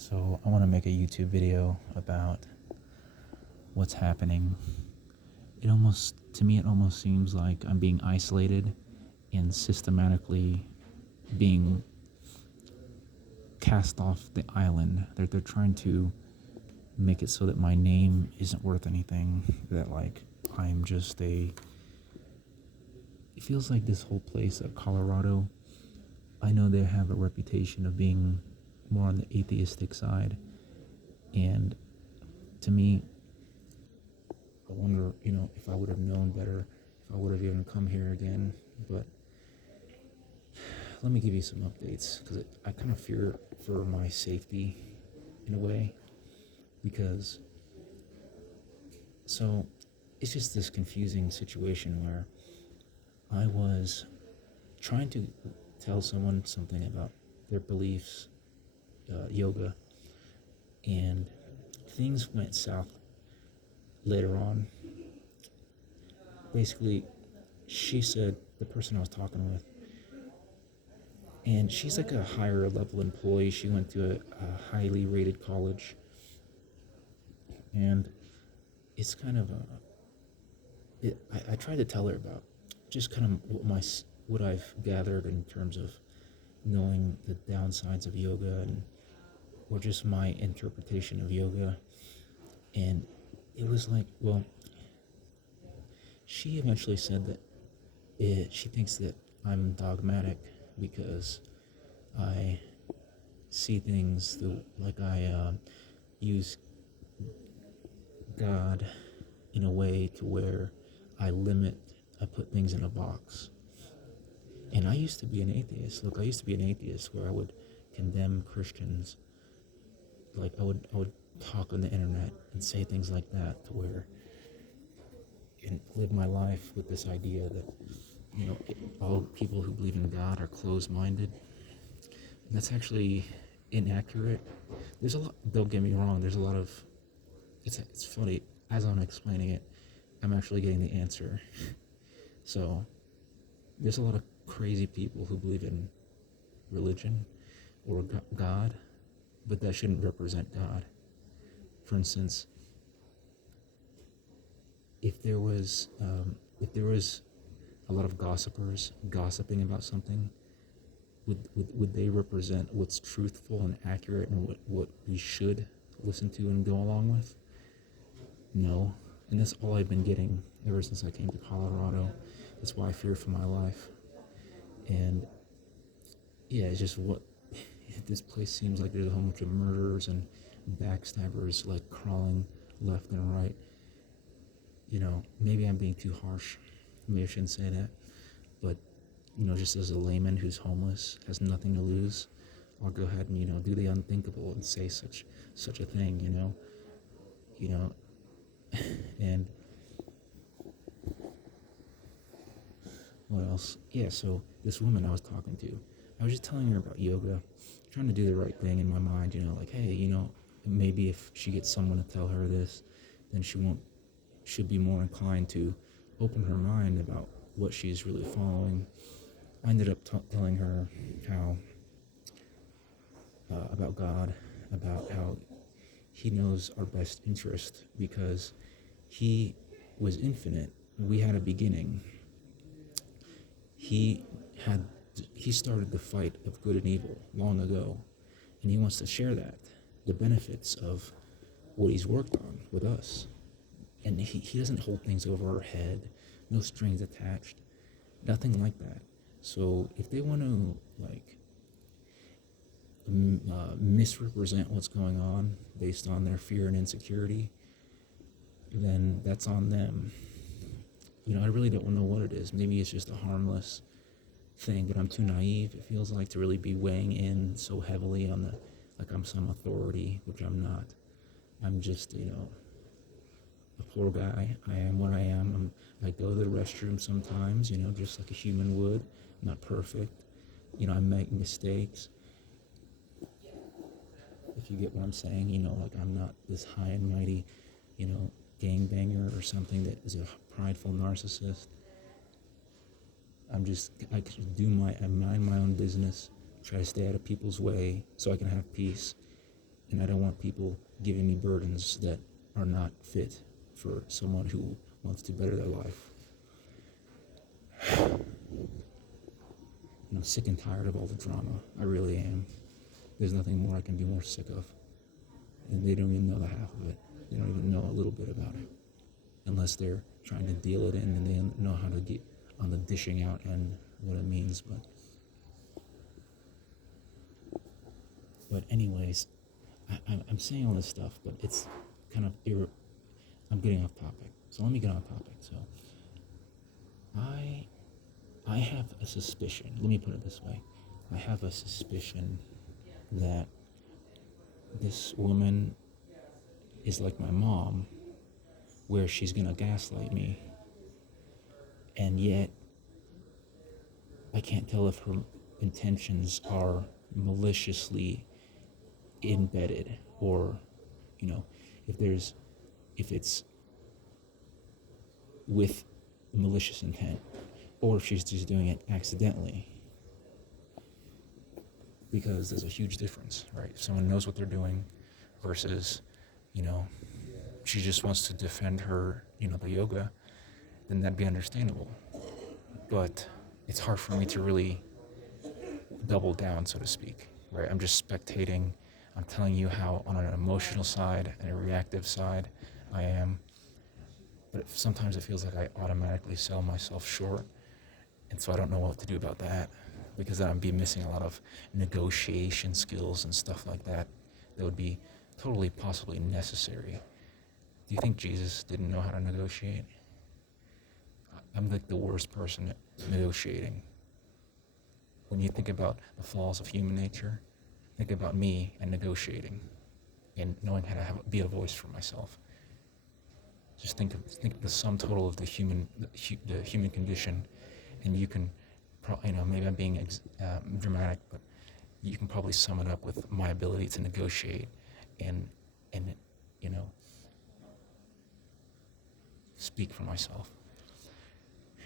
So I want to make a YouTube video about what's happening. To me, it almost seems like I'm being isolated and systematically being cast off the island. They're trying to make it so that my name isn't worth anything. That like I'm just a. It feels like this whole place at Colorado. I know they have a reputation of being more on the atheistic side, and to me, I wonder, if I would have known better, if I would have even come here again. But let me give you some updates because I kind of fear for my safety in a way. Because, so, it's just this confusing situation where I was trying to tell someone something about their beliefs, yoga, and things went south later on. Basically, she said, the person I was talking with, and she's like a higher level employee. She went to a highly rated college, and it's kind of I tried to tell her about just kind of what I've gathered in terms of knowing the downsides of yoga or just my interpretation of yoga. And it was like, well, she eventually said that she thinks that I'm dogmatic because I see things like I use God in a way to where I put things in a box. And I used to be an atheist. Look, I used to be an atheist where I would condemn Christians. Like I would talk on the internet and say things like that to where and live my life with this idea that all people who believe in God are closed-minded. And that's actually inaccurate. There's a lot. Don't get me wrong. There's a lot of. It's funny as I'm explaining it. I'm actually getting the answer. So there's a lot of crazy people who believe in religion or God, but that shouldn't represent God. For instance, if there was a lot of gossipers gossiping about something, would they represent what's truthful and accurate and what we should listen to and go along with? No. And that's all I've been getting ever since I came to Colorado. That's why I fear for my life. And yeah, it's just this place seems like there's a whole bunch of murderers and backstabbers like crawling left and right. Maybe I'm being too harsh. Maybe I shouldn't say that. But, just as a layman who's homeless, has nothing to lose, I'll go ahead and, do the unthinkable and say such a thing, and what else? Yeah, so this woman I was talking to, I was just telling her about yoga, trying to do the right thing in my mind, like, hey, maybe if she gets someone to tell her this, then she'll be more inclined to open her mind about what she's really following. I ended up telling her how, about God, about how he knows our best interest because he was infinite. We had a beginning. He started the fight of good and evil long ago, and he wants to share the benefits of what he's worked on with us. And he doesn't hold things over our head, no strings attached, nothing like that. So if they want to misrepresent what's going on based on their fear and insecurity, then that's on them. I really don't know what it is. Maybe it's just a harmless thing, but I'm too naive, it feels like, to really be weighing in so heavily on like I'm some authority, which I'm not. I'm just, a poor guy. I am what I am. I go to the restroom sometimes, just like a human would. I'm not perfect. I make mistakes. If you get what I'm saying, like I'm not this high and mighty, gangbanger or something that is a prideful narcissist. I mind my own business, try to stay out of people's way so I can have peace. And I don't want people giving me burdens that are not fit for someone who wants to better their life. And I'm sick and tired of all the drama. I really am. There's nothing more I can be more sick of. And they don't even know the half of it. They don't even know a little bit about it. Unless they're trying to deal it in and they know how to get on the dishing out and what it means. But anyways, I'm saying all this stuff, but it's kind of I'm getting off topic. So let me get on topic. So I have a suspicion. Let me put it this way. I have a suspicion that this woman is like my mom, where she's gonna gaslight me, and yet I can't tell if her intentions are maliciously embedded, or if it's with malicious intent, or if she's just doing it accidentally. Because there's a huge difference, right? If someone knows what they're doing versus, she just wants to defend her, the yoga, then that'd be understandable. But it's hard for me to really double down, so to speak, right? I'm just spectating. I'm telling you how on an emotional side and a reactive side I am. But sometimes it feels like I automatically sell myself short. And so I don't know what to do about that, because then I'd be missing a lot of negotiation skills and stuff like that would be totally possibly necessary. Do you think Jesus didn't know how to negotiate? I'm like the worst person at negotiating. When you think about the flaws of human nature, think about me and negotiating and knowing how to be a voice for myself. Just think of the sum total of the human condition, and you can, maybe I'm being dramatic, but you can probably sum it up with my ability to negotiate and speak for myself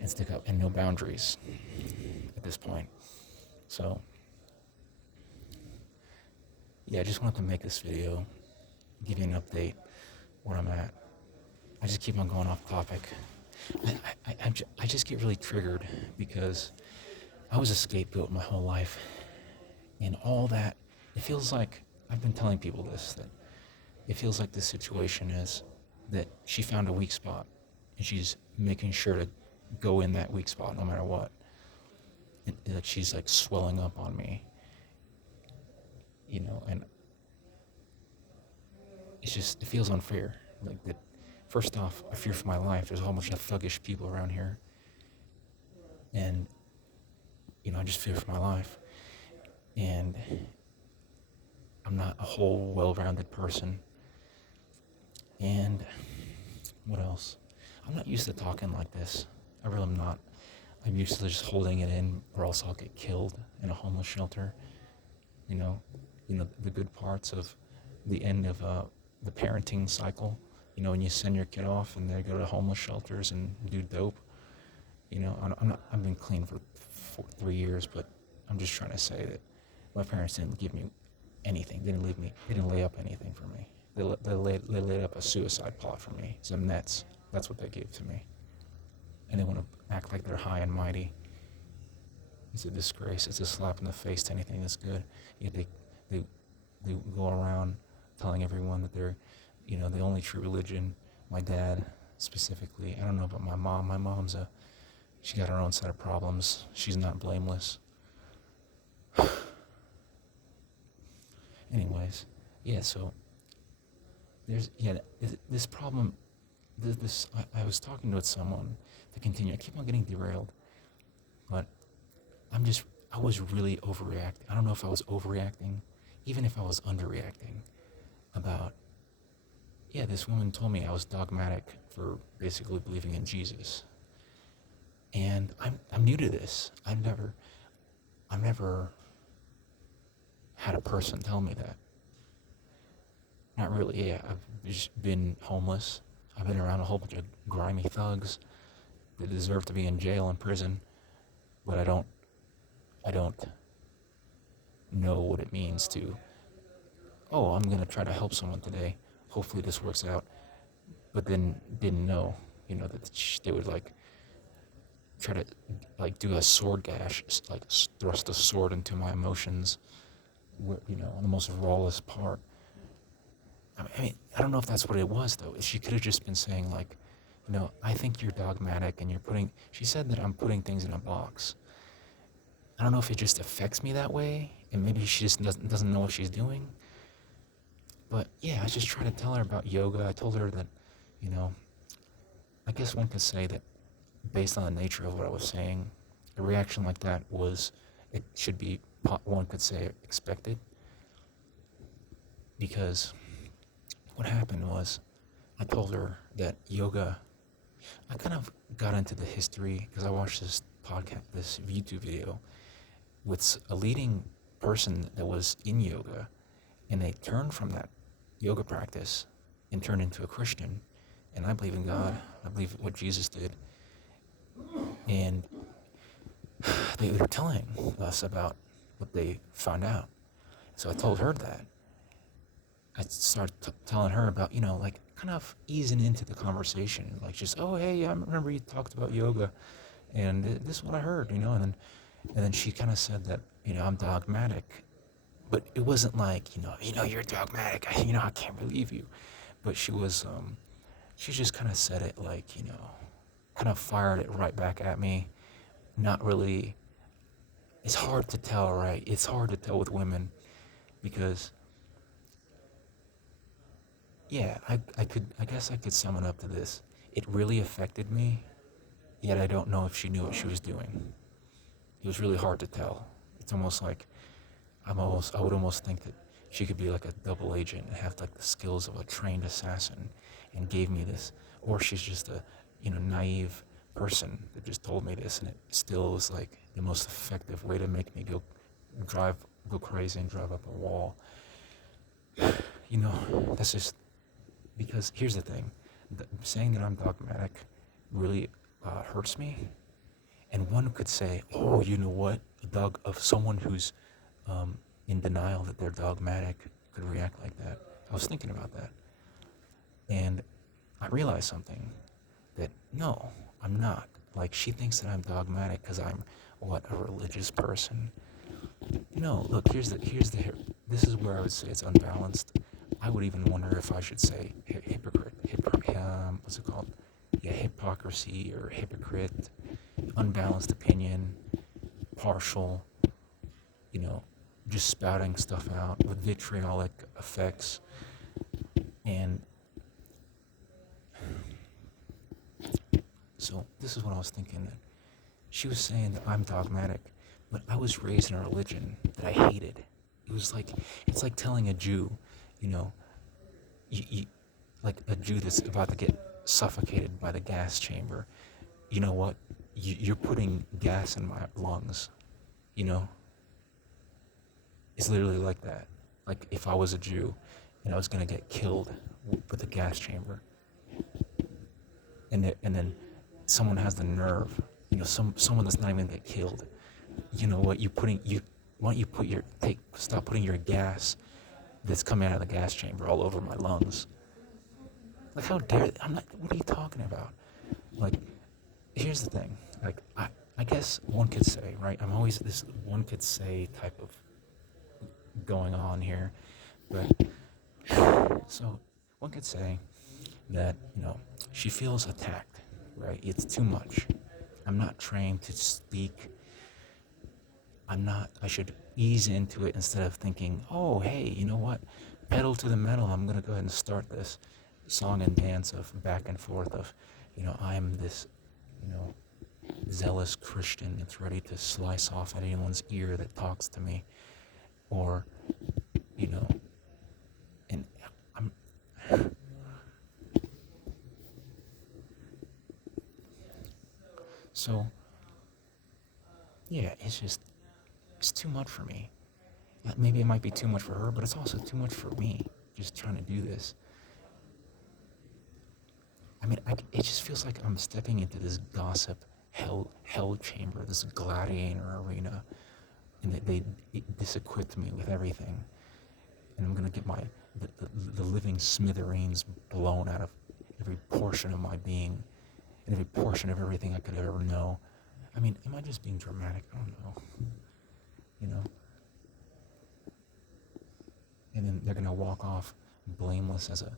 and stick up, and no boundaries at this point. So yeah, I just wanted to make this video, give you an update where I'm at. I just keep on going off topic. I just get really triggered because I was a scapegoat my whole life, and all that. It feels like, I've been telling people this, that it feels like this situation is that she found a weak spot, and she's making sure to go in that weak spot no matter what. Like she's like swelling up on me, and it feels unfair. Like that. First off, I fear for my life. There's a whole bunch of thuggish people around here, and I just fear for my life. And I'm not a whole, well-rounded person. And what else? I'm not used to talking like this. I really am not. I'm used to just holding it in, or else I'll get killed in a homeless shelter. The good parts of the end of the parenting cycle. When you send your kid off and they go to homeless shelters and do dope. I've been clean for 3 years, but I'm just trying to say that my parents didn't give me anything. They didn't lay up anything for me. They laid up a suicide plot for me. Some nets. That's what they gave to me. And they want to act like they're high and mighty. It's a disgrace. It's a slap in the face to anything that's good. Yet they go around telling everyone that they're, the only true religion. My dad, specifically. I don't know about my mom. My mom's she got her own set of problems. She's not blameless. Anyways, yeah, so there's, this problem, I was talking with someone to continue. I keep on getting derailed, but I was really overreacting. I don't know if I was overreacting, even if I was underreacting about, this woman told me I was dogmatic for basically believing in Jesus. And I'm new to this. I've never had a person tell me that. Not really, I've just been homeless. I've been around a whole bunch of grimy thugs that deserve to be in jail and prison, but I don't know what it means to oh, I'm gonna try to help someone today. Hopefully this works out. But then didn't know, that they would like try to like do a sword gash, like thrust a sword into my emotions, on the most rawest part. I mean, I don't know if that's what it was though. She could have just been saying like, I think you're dogmatic and you're putting. She said that I'm putting things in a box. I don't know if it just affects me that way, and maybe she just doesn't know what she's doing. But yeah, I just tried to tell her about yoga. I told her that, you know, I guess one could say that based on the nature of what I was saying, a reaction like that it should be, one could say, expected. Because what happened was, I told her that yoga, I kind of got into the history because I watched this podcast, this YouTube video with a leading person that was in yoga, and they turned from that yoga practice and turned into a Christian. And I believe in God. I believe what Jesus did. And they were telling us about what they found out. So I told her that. I started telling her about, like kind of easing into the conversation. Like just, oh, hey, I remember you talked about yoga and this is what I heard, and then she kind of said that, I'm dogmatic. But it wasn't like, you're dogmatic. I can't believe you. But she just kind of said it like, kind of fired it right back at me. Not really. It's hard to tell, right? It's hard to tell with women because, yeah, I guess I could sum it up to this. It really affected me, yet I don't know if she knew what she was doing. It was really hard to tell. It's almost like I would almost think that she could be like a double agent and have like the skills of a trained assassin and gave me this, or she's just a, naive person that just told me this, and it still was like the most effective way to make me go crazy and drive up a wall. That's just because here's the thing, saying that I'm dogmatic really hurts me, and one could say, oh, you know what, a dog of someone who's in denial that they're dogmatic could react like that. I was thinking about that. And I realized something, that no, I'm not. Like, she thinks that I'm dogmatic because I'm, a religious person. No, look, this is where I would say it's unbalanced. I would even wonder if I should say hypocrite, what's it called? Yeah, hypocrisy or hypocrite, unbalanced opinion, partial, just spouting stuff out with vitriolic effects. And so this is what I was thinking, that she was saying that I'm dogmatic, but I was raised in a religion that I hated. It's like telling a Jew, you like a Jew that's about to get suffocated by the gas chamber, you know what? You're putting gas in my lungs, you know? It's literally like that. Like if I was a Jew and I was gonna get killed with a gas chamber, and then someone has the nerve, someone that's not even gonna get killed. You know what? Why don't you stop putting your gas that's coming out of the gas chamber all over my lungs? Like, how dare, I'm not, what are you talking about? Like, here's the thing. Like, I guess one could say, right? I'm always this one could say type of going on here. But, so, one could say that, she feels attacked, right? It's too much. I'm not trained to speak. I should ease into it instead of thinking, oh, hey, you know what? Pedal to the metal. I'm going to go ahead and start this song and dance of back and forth of, I'm this, zealous Christian that's ready to slice off at anyone's ear that talks to me. Or, and I'm... So, yeah, it's too much for me. Maybe it might be too much for her, but it's also too much for me, just trying to do this. I mean, it just feels like I'm stepping into this gossip hell chamber, this gladiator arena, and they disequipped me with everything. and I'm gonna get the living smithereens blown out of every portion of my being and every portion of everything I could ever know. I mean, am I just being dramatic? I don't know. You know? And then they're gonna walk off blameless as a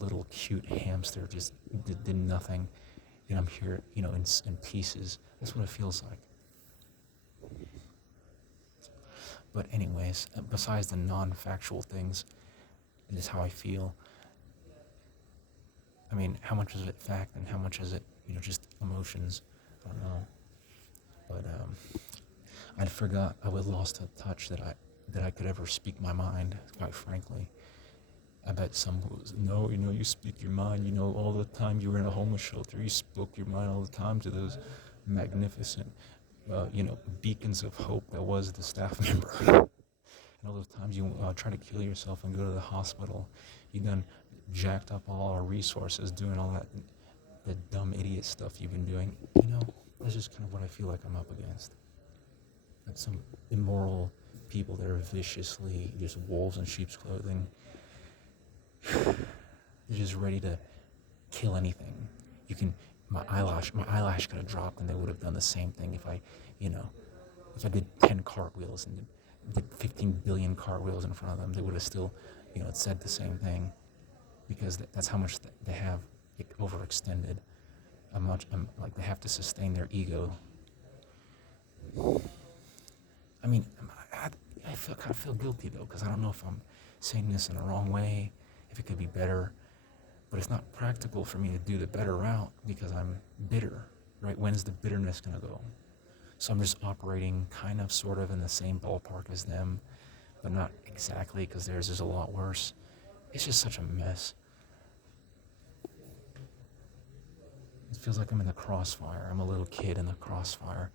little cute hamster just did nothing, and I'm here, in pieces. That's what it feels like. But anyways, besides the non-factual things, it is how I feel. I mean, how much is it fact and how much is it, just emotions? I don't know. But I forgot, I was lost in touch that I could ever speak my mind, quite frankly. I bet some was, no, you speak your mind, all the time you were in a homeless shelter, you spoke your mind all the time to those magnificent, beacons of hope that was the staff member. And all those times you try to kill yourself and go to the hospital, you done jacked up all our resources doing all that, the dumb idiot stuff you've been doing. That's just kind of what I feel like I'm up against. Like some immoral people that are viciously just wolves in sheep's clothing. They're just ready to kill anything. My eyelash could have dropped and they would have done the same thing if I did 10 cartwheels and did 15 billion cartwheels in front of them. They would have still, said the same thing, because that's how much they have overextended. Like they have to sustain their ego. I mean, I kind of feel guilty though, because I don't know if I'm saying this in the wrong way, if it could be better, but it's not practical for me to do the better route because I'm bitter, right? When's the bitterness gonna go? So I'm just operating kind of sort of in the same ballpark as them, but not exactly, because theirs is a lot worse. It's just such a mess. It feels like I'm in the crossfire. I'm a little kid in the crossfire.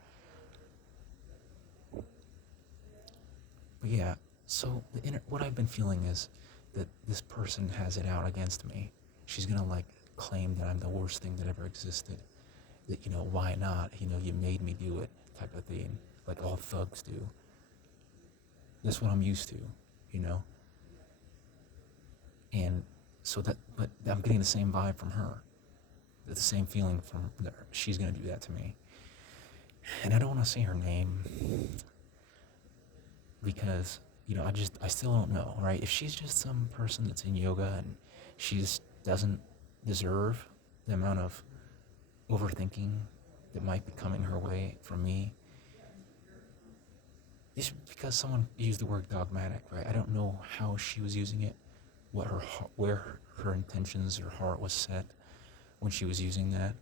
But yeah, so what I've been feeling is that this person has it out against me. She's gonna claim that I'm the worst thing that ever existed. That, why not? You made me do it, type of thing, like all thugs do. That's what I'm used to, And so but I'm getting the same vibe from her. The same feeling from her. She's gonna do that to me. And I don't want to say her name because, I still don't know, right? If she's just some person that's in yoga and she just doesn't deserve the amount of overthinking that might be coming her way from me, it's because someone used the word dogmatic, right? I don't know how she was using it, where her intentions, her heart was set when she was using that.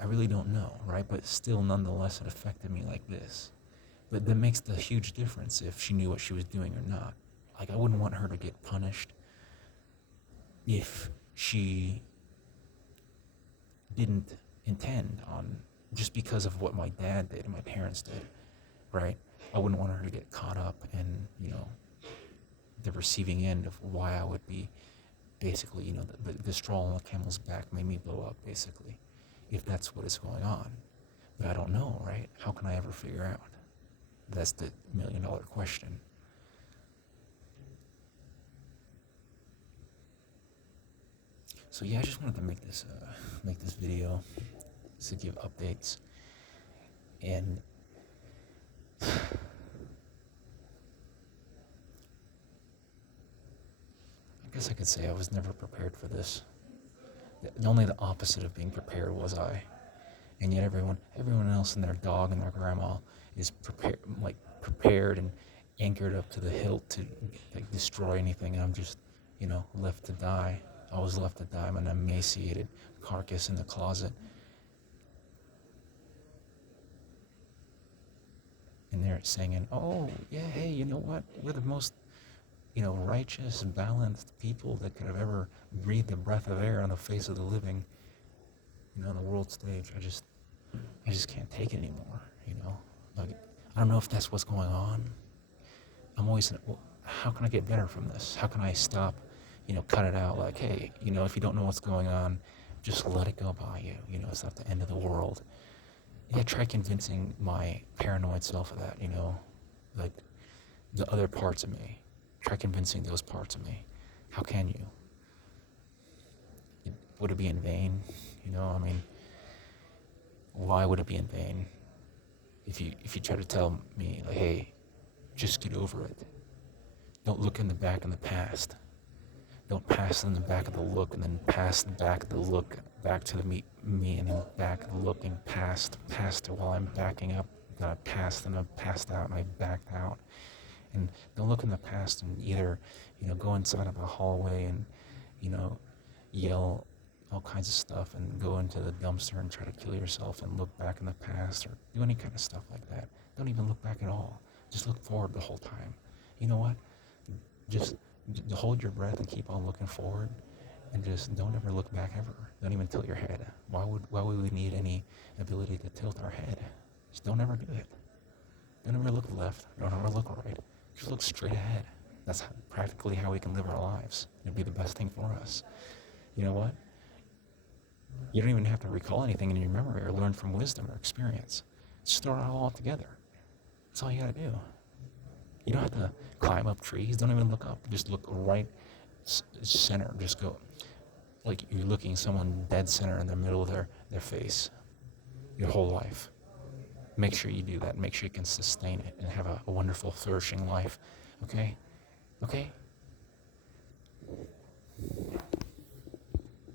I really don't know, right? But still, nonetheless, it affected me like this. But that makes the huge difference if she knew what she was doing or not. Like, I wouldn't want her to get punished if she didn't intend on, just because of what my dad did and my parents did, right? I wouldn't want her to get caught up in, the receiving end of why I would be basically, the straw on the camel's back made me blow up, basically, if that's what is going on. But I don't know, right? How can I ever figure out? That's the $1 million question. So yeah, I just wanted to make this video to give updates, and I guess I could say I was never prepared for this. Only the opposite of being prepared was I. And yet everyone else and their dog and their grandma is prepared and anchored up to the hilt to destroy anything, and I'm just, left to die. I was left to die. I'm an emaciated carcass in the closet. And they're singing, oh, yeah, hey, you know what? We're the most, righteous, balanced people that could have ever breathed a breath of air on the face of the living, on the world stage. I just can't take it anymore, Like, I don't know if that's what's going on. I'm always, well, how can I get better from this? How can I stop, cut it out? Like, hey, if you don't know what's going on, just let it go by you. It's not the end of the world. Yeah, try convincing my paranoid self of that, Like, the other parts of me. Try convincing those parts of me. How can you? Would it be in vain? I mean, why would it be in vain if you try to tell me, like, hey, just get over it. Don't look in the back in the past. Don't pass in the back of the look and then pass the back of the look back to the me and then back of the looking past to while I'm backing up. Then I passed and I passed out and I backed out. And don't look in the past and either, go inside of a hallway and, yell all kinds of stuff and go into the dumpster and try to kill yourself and look back in the past or do any kind of stuff like that. Don't even look back at all. Just look forward the whole time. You know what? Just hold your breath and keep on looking forward and just don't ever look back ever. Don't even tilt your head. Why would we need any ability to tilt our head? Just don't ever do it. Don't ever look left. Don't ever look right. Just look straight ahead. That's practically how we can live our lives. It'd be the best thing for us. You know what? You don't even have to recall anything in your memory or learn from wisdom or experience. Just throw it all together. That's all you gotta do. You don't have to climb up trees. Don't even look up. Just look right center. Just go like you're looking someone dead center in the middle of their face your whole life. Make sure you do that. Make sure you can sustain it and have a wonderful, flourishing life. Okay? Okay?